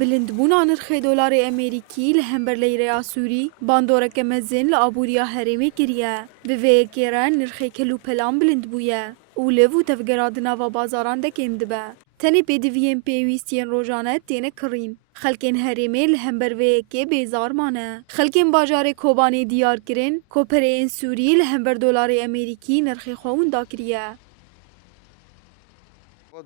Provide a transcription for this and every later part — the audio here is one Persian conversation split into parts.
بلندبونا نرخ دلار امریکی لهمبر لیره سوری باندورک مزن لابوریا هرمی کریه به ویکیران نرخ کلو پلان بلند بویه اولو تفگرادنا و بازاران دکیم دبه تنی بدویم پیویستین روزانه تینه کرین خلکین هرمی لهمبر ویکی بیزار مانه خلکین باجار کوبانی دیار کرین کوپرین سوری لهمبر دلار امریکی نرخ خون دا کریه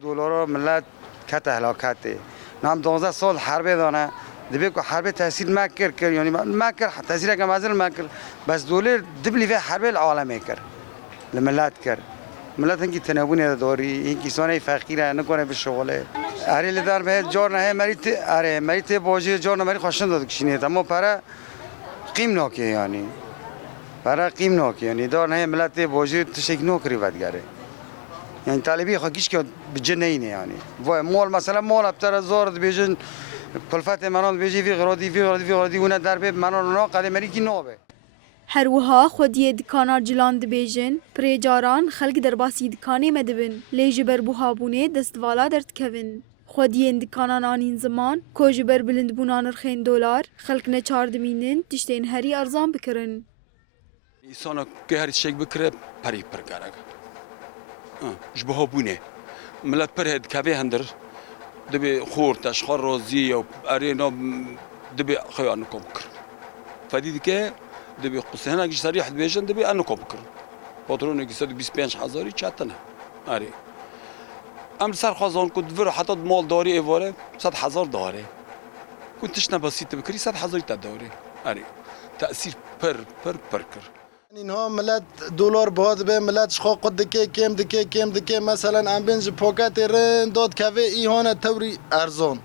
دلار ملت کت هلاکته نام 12 سال حرب دانه دبی که حرب تحصیل مکر یعنی مکر تحصیل که مازل مکر بس دلار دبلی به حرب العالمه کر لملت کر ملت هنگی تنابونی داری این کسانی فقیره نکنه به شغله اری لدار به جار نه مریت باجی جار نه خوشن داد کشینه اما para قیم ناکه یعنی para قیم ناکه یعنی دار نه ملت باجی تشک نوکری ودگره یعنی طالبی خاکیش که بجنه اینه یعنی و مال مثلا مال ابتر زارد بیجن کلفت منان بیجی فی غرادی اون در به منان نا قدمری کی نوبه هر وها خودی دکانا جلان دبیجن پریجاران خلق در باسی دکانی مدبن لیج بر بوهابونه دستوالا درد کون خودی دکانان آنین زمان کوج بر بلند بونان رخین دلار خلق نچار دمینن تشتین هری ارزان بکرن انسان که هر شيء بکره پری پر کرد جبهه بونه ملت پر هد کبه هندر دبی خورد اشخار رازی و ارینا دبی خیان کم کر فدید که دبی قصه هنگی صریح بیشن دبی آن کم کر پاترون کی 125,000 چاتنه آری امر سر خازان کد ور حتی مال داری ایواره 100,000 داره کنتش نبسیط بکری 100,000 تداری آری تأثیر پر کر اینها ملت دلار باد به ملت شخو قد کم دکه مثلا ام بنج پاکت رن داد کوه ایهان توری ارزان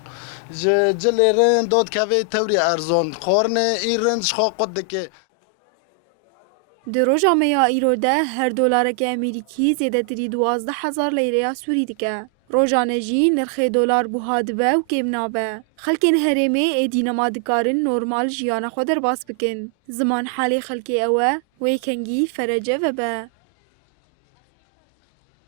جل رن داد کوه توری ارزان قرن این رن شخو قد که در روزا میا ایروده هر دلار که امریکی زیاده تری 12,000 لیره سوری دکه روزانه جی نرخ دلار بوهادبه و کم نابه خلکین هرمه ایدینما دکارن نورمال جیانا خود در باس بکن زمان حالی خلکی اوه ویکنگی فرجه و به